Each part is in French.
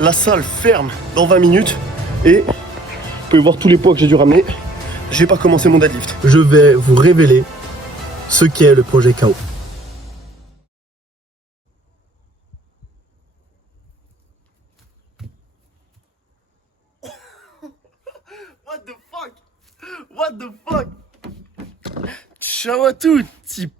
La salle ferme dans 20 minutes. Et vous pouvez voir tous les poids que j'ai dû ramener. J'ai pas commencé mon deadlift. Je vais vous révéler ce qu'est le projet KO. What the fuck? What the fuck? Ciao à tous.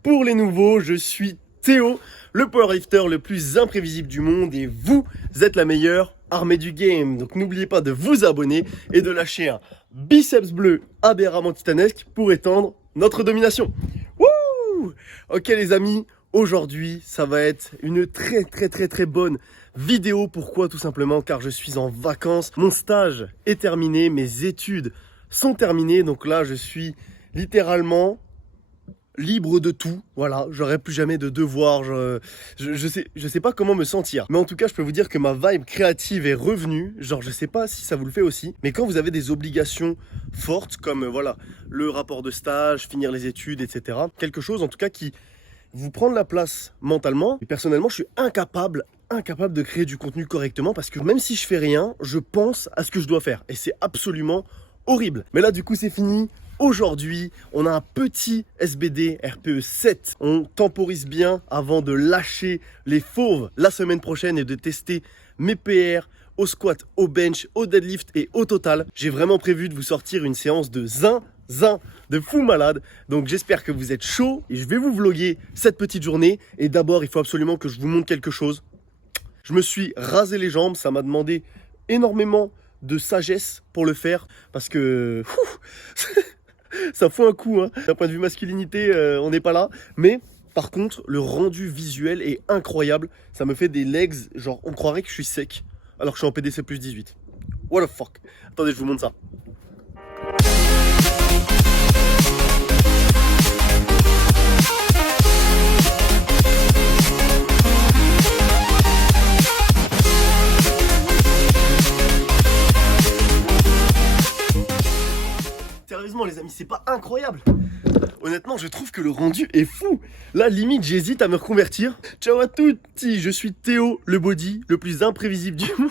Pour les nouveaux, je suis Théo, le powerlifter le plus imprévisible du monde et vous êtes la meilleure armée du game. Donc n'oubliez pas de vous abonner et de lâcher un biceps bleu aberramment titanesque pour étendre notre domination. Wouh! Ok les amis, aujourd'hui ça va être une très bonne vidéo. Pourquoi? Tout simplement car je suis en vacances, mon stage est terminé, mes études sont terminées. Donc là je suis littéralement libre de tout, voilà, j'aurai plus jamais de devoirs, je sais pas comment me sentir. Mais en tout cas, je peux vous dire que ma vibe créative est revenue, genre je sais pas si ça vous le fait aussi, mais quand vous avez des obligations fortes, comme voilà, le rapport de stage, finir les études, etc. Quelque chose en tout cas qui vous prend de la place mentalement, et personnellement je suis incapable de créer du contenu correctement parce que même si je fais rien, je pense à ce que je dois faire et c'est absolument horrible. Mais là du coup c'est fini. Aujourd'hui, on a un petit SBD RPE 7. On temporise bien avant de lâcher les fauves la semaine prochaine et de tester mes PR au squat, au bench, au deadlift et au total. J'ai vraiment prévu de vous sortir une séance de zinzin de fou malade. Donc j'espère que vous êtes chaud et je vais vous vlogger cette petite journée. Et d'abord, il faut absolument que je vous montre quelque chose. Je me suis rasé les jambes, ça m'a demandé énormément de sagesse pour le faire parce que ça fout un coup, hein. D'un point de vue masculinité, on n'est pas là. Mais par contre, le rendu visuel est incroyable. Ça me fait des legs, genre on croirait que je suis sec alors que je suis en PDC plus 18. What the fuck? Attendez, je vous montre ça. Sérieusement les amis, c'est pas incroyable? Honnêtement, je trouve que le rendu est fou. Là, limite, j'hésite à me reconvertir. Ciao à tutti, je suis Théo, le body le plus imprévisible du monde.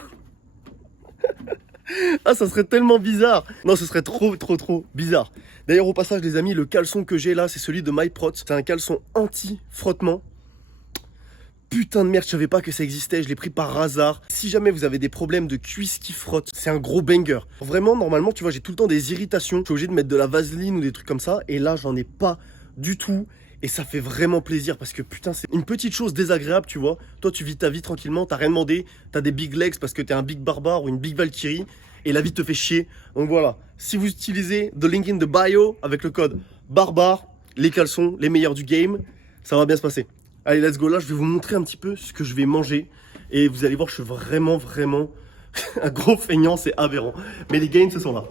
Ah, ça serait tellement bizarre. Non, ce serait trop bizarre. D'ailleurs, au passage, les amis, le caleçon que j'ai là, c'est celui de MyProt. C'est un caleçon anti-frottement. Putain de merde, je savais pas que ça existait, je l'ai pris par hasard. Si jamais vous avez des problèmes de cuisses qui frottent, c'est un gros banger. Vraiment, normalement, tu vois, j'ai tout le temps des irritations. Je suis obligé de mettre de la vaseline ou des trucs comme ça. Et là, j'en ai pas du tout. Et ça fait vraiment plaisir parce que putain, c'est une petite chose désagréable, tu vois. Toi, tu vis ta vie tranquillement, t'as rien demandé. T'as des big legs parce que t'es un big barbare ou une big Valkyrie. Et la vie te fait chier. Donc voilà, si vous utilisez the link in the bio avec le code barbare, les caleçons, les meilleurs du game, ça va bien se passer. Allez, let's go. Là, je vais vous montrer un petit peu ce que je vais manger. Et vous allez voir, je suis vraiment un gros feignant, c'est aberrant. Mais les gains, ce sont là.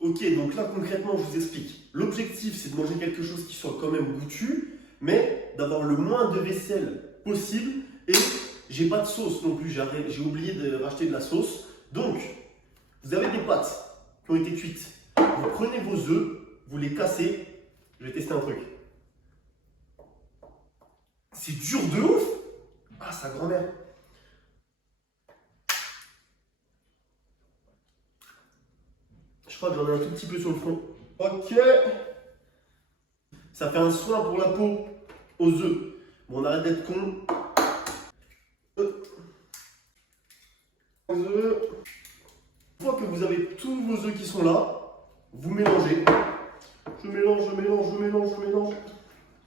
Ok, donc là, concrètement, je vous explique. L'objectif, c'est de manger quelque chose qui soit quand même goûtu, mais d'avoir le moins de vaisselle possible. Et j'ai pas de sauce non plus. J'ai oublié de racheter de la sauce. Donc, vous avez des pâtes qui ont été cuites. Vous prenez vos œufs, vous les cassez. Je vais tester un truc. C'est dur de ouf! Ah, sa grand-mère! Je crois que j'en ai un tout petit peu sur le front. Ok! Ça fait un soin pour la peau aux œufs. Bon, on arrête d'être con. Une fois que vous avez tous vos œufs qui sont là, vous mélangez. Je mélange.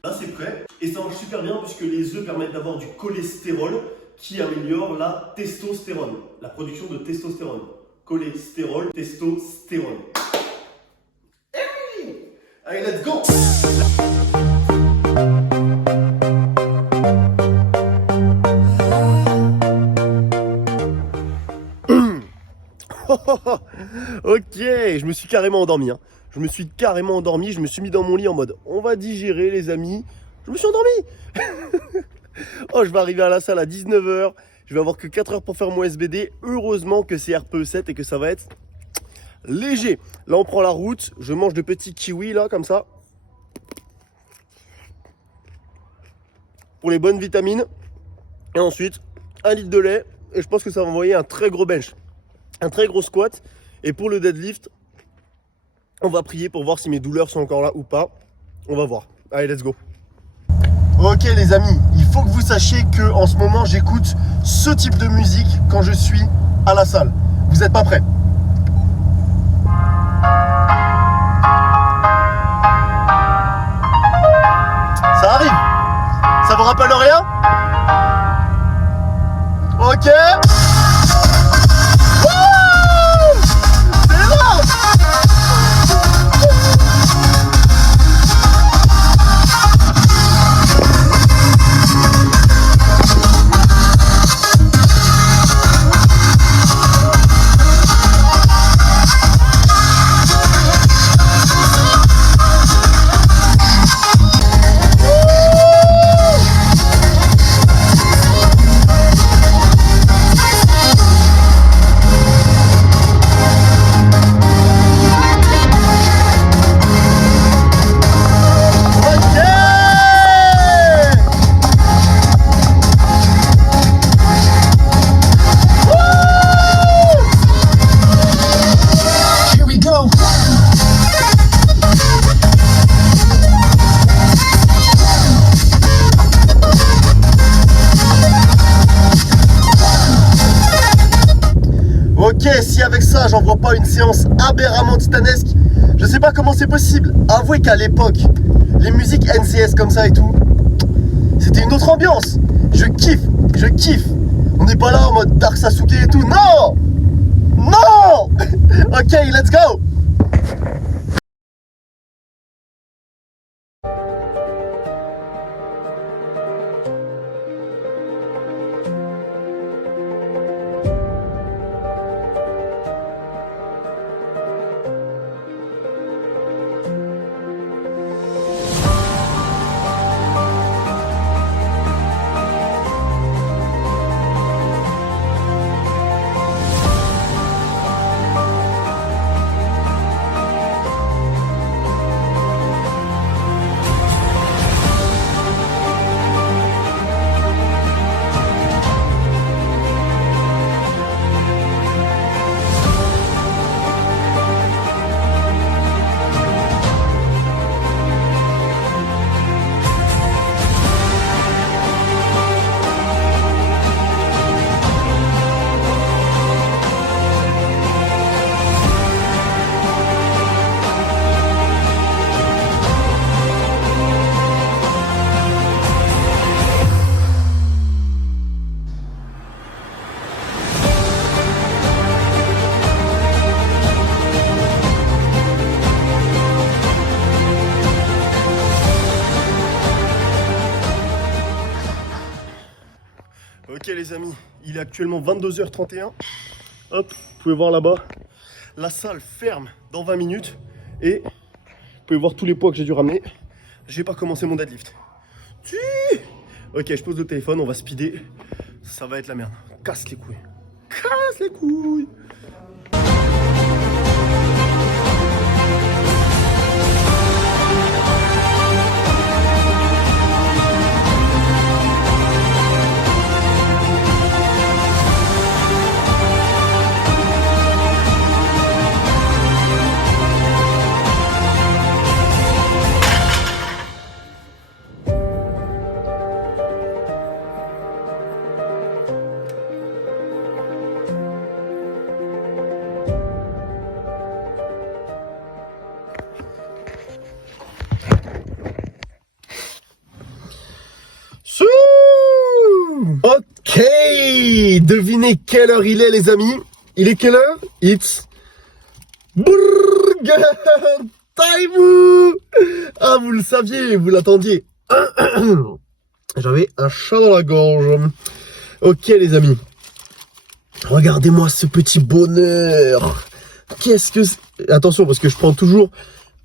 Là, c'est prêt. Et ça marche super bien puisque les œufs permettent d'avoir du cholestérol qui améliore la testostérone, la production de testostérone. Cholestérol, testostérone. Hey! Allez, let's go! Ok, je me suis carrément endormi, hein. Je me suis mis dans mon lit en mode on va digérer les amis. Je me suis endormi. Oh, je vais arriver à la salle à 19h. Je vais avoir que 4 heures pour faire mon SBD. Heureusement que c'est RPE 7 et que ça va être léger. Là, on prend la route. Je mange de petits kiwis là, comme ça. Pour les bonnes vitamines. Et ensuite, 1 litre de lait et je pense que ça va envoyer un très gros bench, un très gros squat. Et pour le deadlift, on va prier pour voir si mes douleurs sont encore là ou pas. On va voir. Allez, let's go. Ok les amis, il faut que vous sachiez que en ce moment j'écoute ce type de musique quand je suis à la salle. Vous n'êtes pas prêts? Ça arrive. Ça vous rappelle rien? Ok. Wouh, c'est énorme. Ok, si avec ça j'en vois pas une séance aberramment titanesque, je sais pas comment c'est possible. Avouez qu'à l'époque, les musiques NCS comme ça et tout, c'était une autre ambiance. Je kiffe, je kiffe. On n'est pas là en mode Dark Sasuke et tout. Non, non. Ok, let's go. Ok les amis, il est actuellement 22h31. Hop, vous pouvez voir là-bas, la salle ferme dans 20 minutes. Et vous pouvez voir tous les poids que j'ai dû ramener. J'ai pas commencé mon deadlift. Ok, je pose le téléphone, on va speeder. Ça va être la merde. Casse les couilles. Casse les couilles. Ok, devinez quelle heure il est les amis. Il est quelle heure? It's burger time. Ah, vous le saviez, vous l'attendiez. J'avais un chat dans la gorge. Ok les amis, regardez-moi ce petit bonheur. Qu'est-ce que c'est? Attention parce que je prends toujours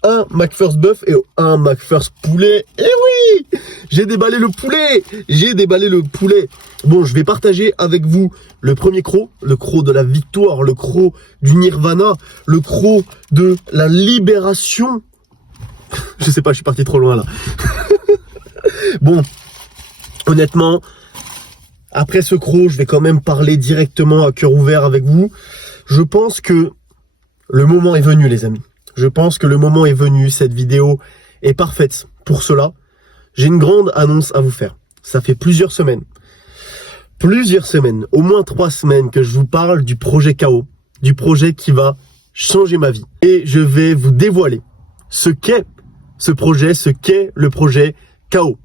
un McFirst bœuf et un McFirst poulet. Eh oui, j'ai déballé le poulet. J'ai déballé le poulet. Bon, je vais partager avec vous le premier croc, le croc de la victoire, le croc du nirvana, le croc de la libération. Je sais pas, je suis parti trop loin là. Bon, honnêtement, après ce croc, je vais quand même parler directement à cœur ouvert avec vous. Je pense que le moment est venu, les amis. Je pense que le moment est venu. Cette vidéo est parfaite pour cela. J'ai une grande annonce à vous faire. Ça fait plusieurs semaines, au moins 3 semaines que je vous parle du projet KO, du projet qui va changer ma vie. Et je vais vous dévoiler ce qu'est ce projet, ce qu'est le projet KO.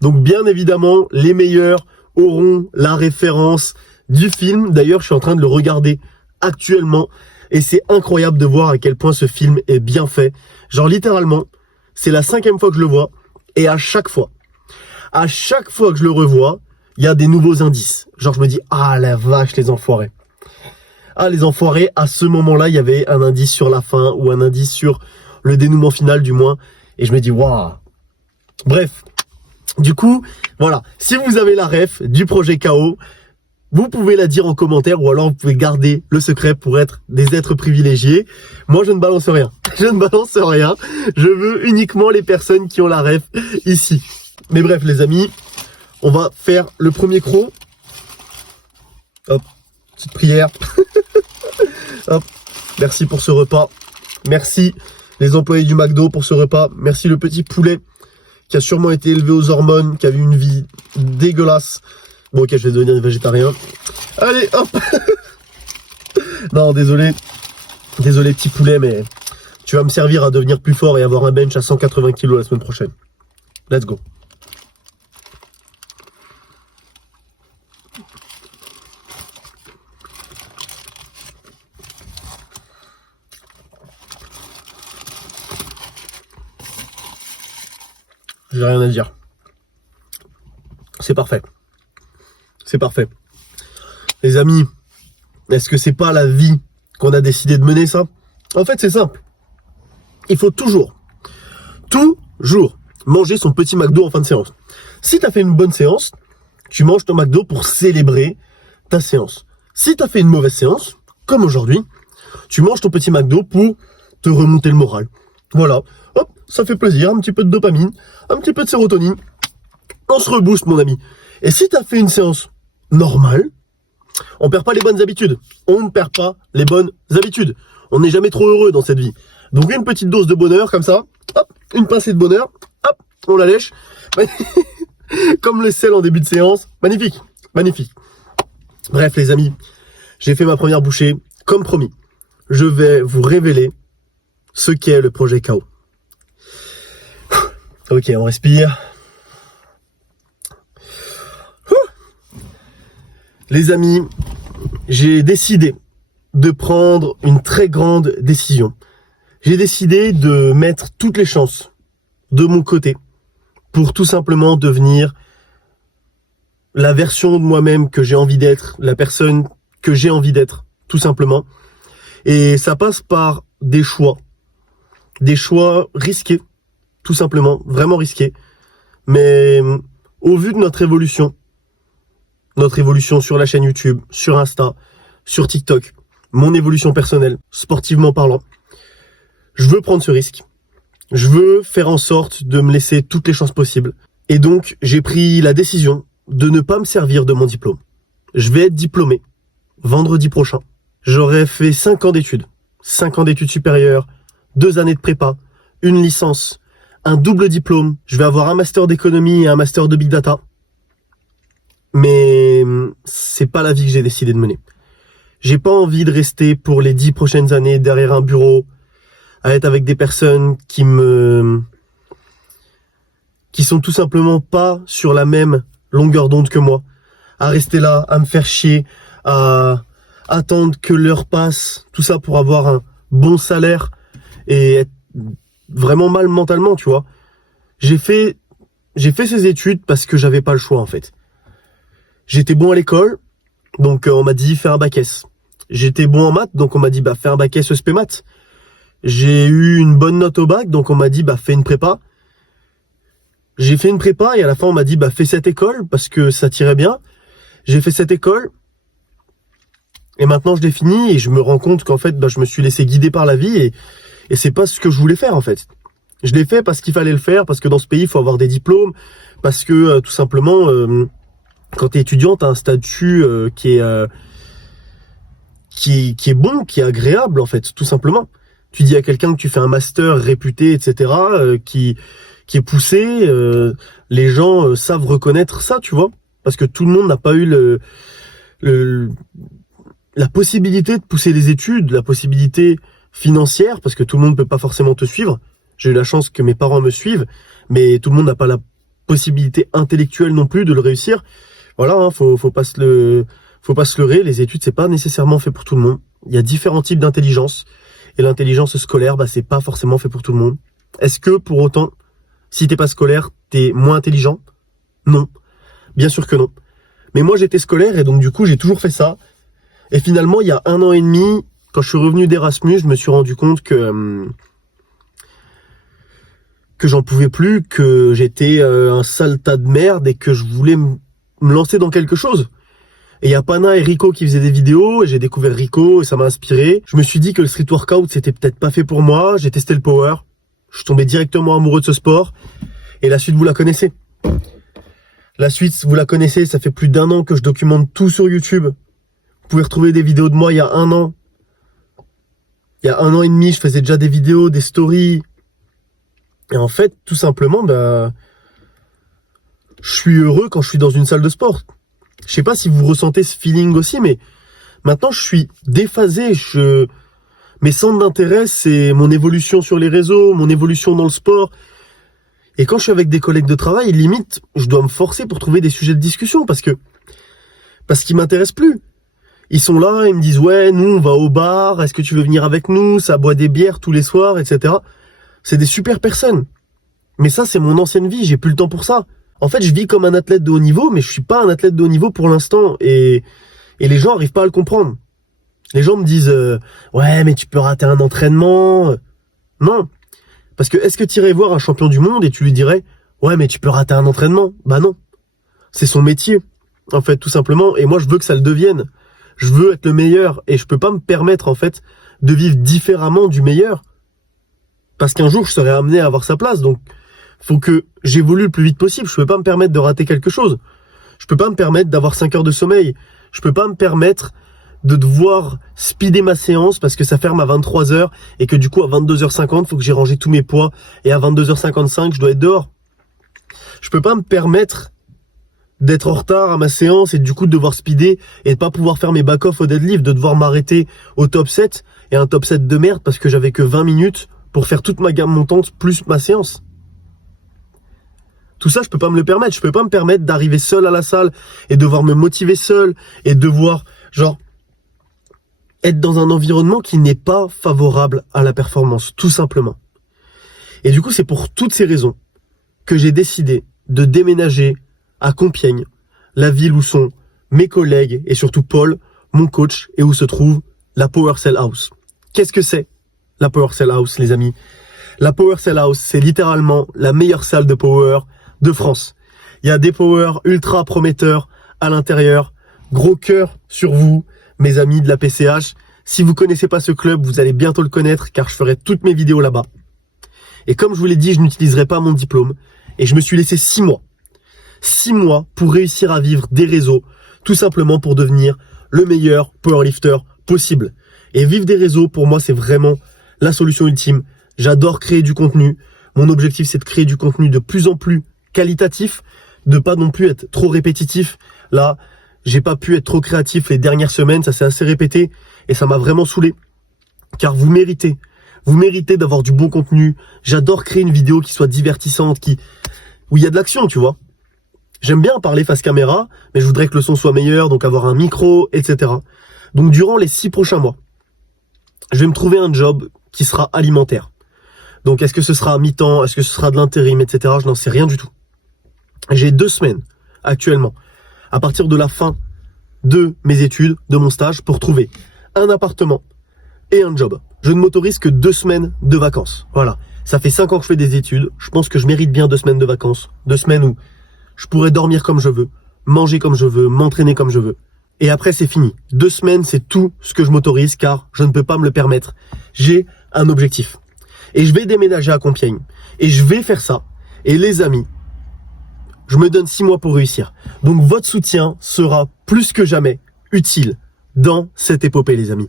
Donc bien évidemment, les meilleurs auront la référence du film. D'ailleurs, je suis en train de le regarder actuellement et c'est incroyable de voir à quel point ce film est bien fait. Genre littéralement, c'est la 5e fois que je le vois et à chaque fois que je le revois, il y a des nouveaux indices. Genre je me dis, ah la vache les enfoirés. Ah les enfoirés, à ce moment-là, il y avait un indice sur la fin ou un indice sur le dénouement final du moins. Et je me dis, waouh. Bref, du coup, voilà. Si vous avez la ref du projet KO, vous pouvez la dire en commentaire ou alors vous pouvez garder le secret pour être des êtres privilégiés. Moi, je ne balance rien. Je ne balance rien. Je veux uniquement les personnes qui ont la ref ici. Mais bref, les amis, on va faire le premier croc. Hop, petite prière. Hop, merci pour ce repas. Merci les employés du McDo pour ce repas. Merci le petit poulet qui a sûrement été élevé aux hormones, qui a eu une vie dégueulasse. Bon ok, je vais devenir végétarien. Allez, hop. Non, désolé. Désolé petit poulet, mais tu vas me servir à devenir plus fort et avoir un bench à 180 kg la semaine prochaine. Let's go. J'ai rien à dire. C'est parfait. C'est parfait. Les amis, est-ce que c'est pas la vie qu'on a décidé de mener ça? En fait, c'est simple. Il faut toujours manger son petit McDo en fin de séance. Si tu as fait une bonne séance, tu manges ton McDo pour célébrer ta séance. Si tu as fait une mauvaise séance, comme aujourd'hui, tu manges ton petit McDo pour te remonter le moral. Voilà. Hop, ça fait plaisir, un petit peu de dopamine, un petit peu de sérotonine. On se rebooste, mon ami. Et si tu as fait une séance normale, on perd pas les bonnes habitudes. On ne perd pas les bonnes habitudes. On n'est jamais trop heureux dans cette vie. Donc une petite dose de bonheur comme ça, hop, une pincée de bonheur, hop, on la lèche. Comme le sel en début de séance. Magnifique, magnifique. Bref les amis, j'ai fait ma première bouchée. Comme promis, je vais vous révéler ce qu'est le projet KO. Ok, on respire. Les amis, j'ai décidé de prendre une très grande décision. J'ai décidé de mettre toutes les chances de mon côté pour tout simplement devenir la version de moi-même que j'ai envie d'être, la personne que j'ai envie d'être, tout simplement. Et ça passe par des choix risqués, tout simplement, vraiment risqués. Mais au vu de notre évolution sur la chaîne YouTube, sur Insta, sur TikTok, mon évolution personnelle, sportivement parlant, je veux prendre ce risque. Je veux faire en sorte de me laisser toutes les chances possibles. Et donc, j'ai pris la décision de ne pas me servir de mon diplôme. Je vais être diplômé vendredi prochain. J'aurai fait 5 ans d'études. 5 ans d'études supérieures, 2 années de prépa, une licence, un double diplôme. Je vais avoir un master d'économie et un master de big data. Mais c'est pas la vie que j'ai décidé de mener. J'ai pas envie de rester pour les 10 prochaines années derrière un bureau, à être avec des personnes qui sont tout simplement pas sur la même longueur d'onde que moi, à rester là, à me faire chier, à attendre que l'heure passe, tout ça pour avoir un bon salaire et être vraiment mal mentalement, tu vois. J'ai fait ces études parce que j'avais pas le choix en fait. J'étais bon à l'école, donc on m'a dit fais un bac S. J'étais bon en maths, donc on m'a dit bah fais un bac S ESP maths. J'ai eu une bonne note au bac, donc on m'a dit bah fais une prépa. J'ai fait une prépa et à la fin on m'a dit bah fais cette école parce que ça tirait bien. J'ai fait cette école et maintenant je l'ai fini et je me rends compte qu'en fait bah, je me suis laissé guider par la vie et c'est pas ce que je voulais faire en fait. Je l'ai fait parce qu'il fallait le faire, parce que dans ce pays il faut avoir des diplômes, parce que tout simplement Quand t'es étudiant, t'as un statut qui est bon, qui est agréable en fait, tout simplement. Tu dis à quelqu'un que tu fais un master réputé, etc., qui est poussé, les gens savent reconnaître ça, tu vois, parce que tout le monde n'a pas eu la possibilité de pousser les études, la possibilité financière, parce que tout le monde ne peut pas forcément te suivre. J'ai eu la chance que mes parents me suivent, mais tout le monde n'a pas la possibilité intellectuelle non plus de le réussir. Voilà, hein, faut pas se leurrer, les études, c'est pas nécessairement fait pour tout le monde. Il y a différents types d'intelligence, et l'intelligence scolaire, c'est pas forcément fait pour tout le monde. Est-ce que, pour autant, si t'es pas scolaire, t'es moins intelligent? Non. Bien sûr que non. Mais moi, j'étais scolaire, et donc du coup, j'ai toujours fait ça. Et finalement, il y a 1 an et demi, quand je suis revenu d'Erasmus, je me suis rendu compte que j'en pouvais plus, que j'étais un sale tas de merde et que je voulais me lancer dans quelque chose. Et il y a Pana et Rico qui faisaient des vidéos, et j'ai découvert Rico et ça m'a inspiré. Je me suis dit que le street workout, c'était peut-être pas fait pour moi. J'ai testé le power. Je suis tombé directement amoureux de ce sport. Et la suite, vous la connaissez. La suite, vous la connaissez, ça fait plus d'1 an que je documente tout sur YouTube. Vous pouvez retrouver des vidéos de moi il y a 1 an. Il y a 1 an et demi, je faisais déjà des vidéos, des stories. Et en fait, tout simplement, je suis heureux quand je suis dans une salle de sport. Je sais pas si vous ressentez ce feeling aussi, mais maintenant je suis déphasé. Mes centres d'intérêt, c'est mon évolution sur les réseaux, mon évolution dans le sport. Et quand je suis avec des collègues de travail, limite, je dois me forcer pour trouver des sujets de discussion parce qu'ils m'intéressent plus. Ils sont là, ils me disent ouais, nous on va au bar, est-ce que tu veux venir avec nous? Ça boit des bières tous les soirs, etc. C'est des super personnes. Mais ça, c'est mon ancienne vie, j'ai plus le temps pour ça. En fait, je vis comme un athlète de haut niveau, mais je suis pas un athlète de haut niveau pour l'instant. Et les gens arrivent pas à le comprendre. Les gens me disent ouais, mais tu peux rater un entraînement. Non. Parce que est-ce que tu irais voir un champion du monde et tu lui dirais ouais, mais tu peux rater un entraînement? Bah non. C'est son métier, en fait, tout simplement. Et moi, je veux que ça le devienne. Je veux être le meilleur. Et je peux pas me permettre, en fait, de vivre différemment du meilleur. Parce qu'un jour, je serai amené à avoir sa place. Donc, faut que j'évolue le plus vite possible. Je peux pas me permettre de rater quelque chose. Je peux pas me permettre d'avoir 5 heures de sommeil. Je peux pas me permettre de devoir speeder ma séance parce que ça ferme à 23h et que du coup, à 22h50, faut que j'ai rangé tous mes poids et à 22h55, je dois être dehors. Je peux pas me permettre d'être en retard à ma séance et du coup de devoir speeder et de pas pouvoir faire mes back-off au deadlift, de devoir m'arrêter au top 7 et un top 7 de merde parce que j'avais que 20 minutes pour faire toute ma gamme montante plus ma séance. Tout ça, je peux pas me le permettre. Je peux pas me permettre d'arriver seul à la salle et devoir me motiver seul et devoir, être dans un environnement qui n'est pas favorable à la performance, tout simplement. Et du coup, c'est pour toutes ces raisons que j'ai décidé de déménager à Compiègne, la ville où sont mes collègues et surtout Paul, mon coach, et où se trouve la Power Cell House. Qu'est-ce que c'est la Power Cell House, les amis? La Power Cell House, c'est littéralement la meilleure salle de power de France. Il y a des power ultra prometteurs à l'intérieur. Gros cœur sur vous, mes amis de la PCH. Si vous connaissez pas ce club, vous allez bientôt le connaître car je ferai toutes mes vidéos là-bas. Et comme je vous l'ai dit, je n'utiliserai pas mon diplôme. Et je me suis laissé 6 mois. 6 mois pour réussir à vivre des réseaux, tout simplement pour devenir le meilleur powerlifter possible. Et vivre des réseaux, pour moi, c'est vraiment la solution ultime. J'adore créer du contenu. Mon objectif, c'est de créer du contenu de plus en plus qualitatif, de pas non plus être trop répétitif. Là, j'ai pas pu être trop créatif les dernières semaines, ça s'est assez répété et ça m'a vraiment saoulé. Car vous méritez d'avoir du bon contenu. J'adore créer une vidéo qui soit divertissante, où il y a de l'action, tu vois. J'aime bien parler face caméra, mais je voudrais que le son soit meilleur, donc avoir un micro, etc. Donc durant les 6 prochains mois, je vais me trouver un job qui sera alimentaire. Donc est-ce que ce sera à mi-temps, est-ce que ce sera de l'intérim, etc. Je n'en sais rien du tout. J'ai 2 semaines actuellement, à partir de la fin de mes études, de mon stage, pour trouver un appartement et un job. Je ne m'autorise que 2 semaines de vacances. Voilà, ça fait 5 ans que je fais des études. Je pense que je mérite bien 2 semaines de vacances. 2 semaines où je pourrais dormir comme je veux, manger comme je veux, m'entraîner comme je veux. Et après, c'est fini. 2 semaines, c'est tout ce que je m'autorise car je ne peux pas me le permettre. J'ai un objectif. Et je vais déménager à Compiègne. Et je vais faire ça. Et les amis, je me donne 6 mois pour réussir. Donc votre soutien sera plus que jamais utile dans cette épopée, les amis.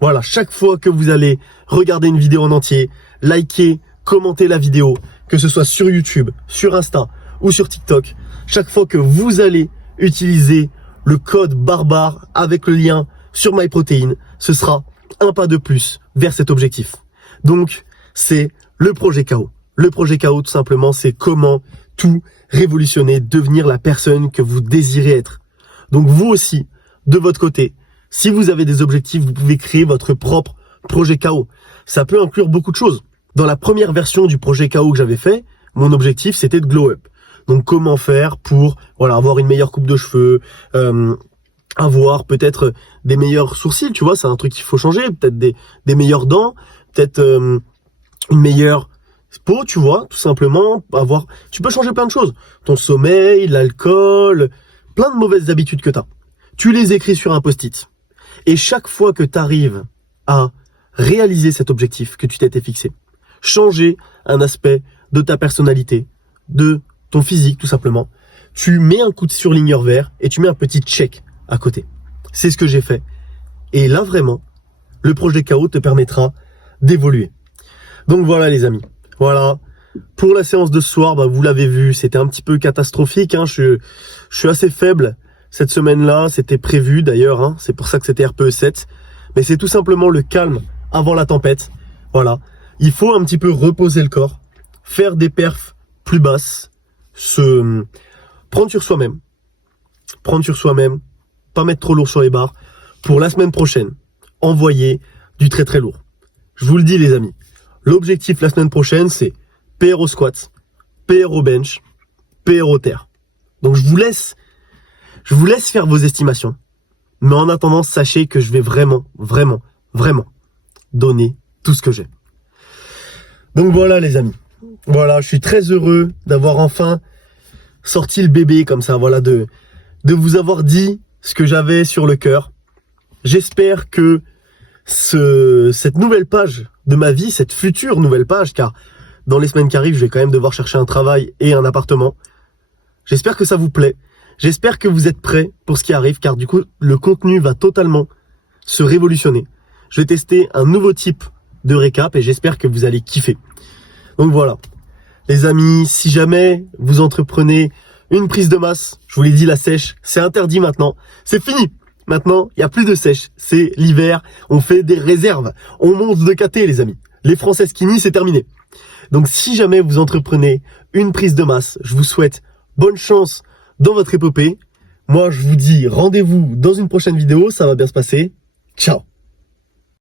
Voilà, chaque fois que vous allez regarder une vidéo en entier, liker, commenter la vidéo, que ce soit sur YouTube, sur Insta ou sur TikTok, chaque fois que vous allez utiliser le code barbare avec le lien sur MyProtein, ce sera un pas de plus vers cet objectif. Donc, c'est le projet KO. Le projet KO, tout simplement, c'est comment tout révolutionner, devenir la personne que vous désirez être. Donc, vous aussi, de votre côté, si vous avez des objectifs, vous pouvez créer votre propre projet KO. Ça peut inclure beaucoup de choses. Dans la première version du projet KO que j'avais fait, mon objectif, c'était de glow up. Donc, comment faire pour avoir une meilleure coupe de cheveux, avoir peut-être des meilleurs sourcils, tu vois, c'est un truc qu'il faut changer, peut-être des meilleures dents, peut-être une meilleure peau, tu vois, tout simplement, tu peux changer plein de choses. Ton sommeil, l'alcool, plein de mauvaises habitudes que tu as. Tu les écris sur un post-it. Et chaque fois que tu arrives à réaliser cet objectif que tu t'étais fixé, changer un aspect de ta personnalité, de ton physique tout simplement, tu mets un coup de surligneur vert et tu mets un petit check à côté. C'est ce que j'ai fait. Et là vraiment, le projet KO te permettra d'évoluer. Donc voilà les amis, voilà. Pour la séance de ce soir, vous l'avez vu, c'était un petit peu catastrophique. Je suis assez faible cette semaine-là, c'était prévu d'ailleurs, c'est pour ça que c'était RPE 7. Mais c'est tout simplement le calme avant la tempête. Voilà, il faut un petit peu reposer le corps, faire des perfs plus basses, prendre sur soi-même, pas mettre trop lourd sur les barres. Pour la semaine prochaine, envoyer du très très lourd. Je vous le dis les amis, l'objectif la semaine prochaine c'est PR au squat, PR au bench, PR au terre. Donc je vous laisse faire vos estimations. Mais en attendant, sachez que je vais vraiment donner tout ce que j'ai. Donc voilà les amis. Voilà, je suis très heureux d'avoir enfin sorti le bébé comme ça, voilà, de vous avoir dit ce que j'avais sur le cœur. J'espère que cette nouvelle page de ma vie, cette future nouvelle page, car dans les semaines qui arrivent, je vais quand même devoir chercher un travail et un appartement. J'espère que ça vous plaît. J'espère que vous êtes prêts pour ce qui arrive, car du coup, le contenu va totalement se révolutionner. Je vais tester un nouveau type de récap et j'espère que vous allez kiffer. Donc voilà. Les amis, si jamais vous entreprenez une prise de masse, je vous l'ai dit, la sèche, c'est interdit maintenant. C'est fini. Maintenant, il n'y a plus de sèche. C'est l'hiver. On fait des réserves. On monte de KT, les amis. Les Français skinny, c'est terminé. Donc, si jamais vous entreprenez une prise de masse, je vous souhaite bonne chance dans votre épopée. Moi, je vous dis rendez-vous dans une prochaine vidéo. Ça va bien se passer. Ciao.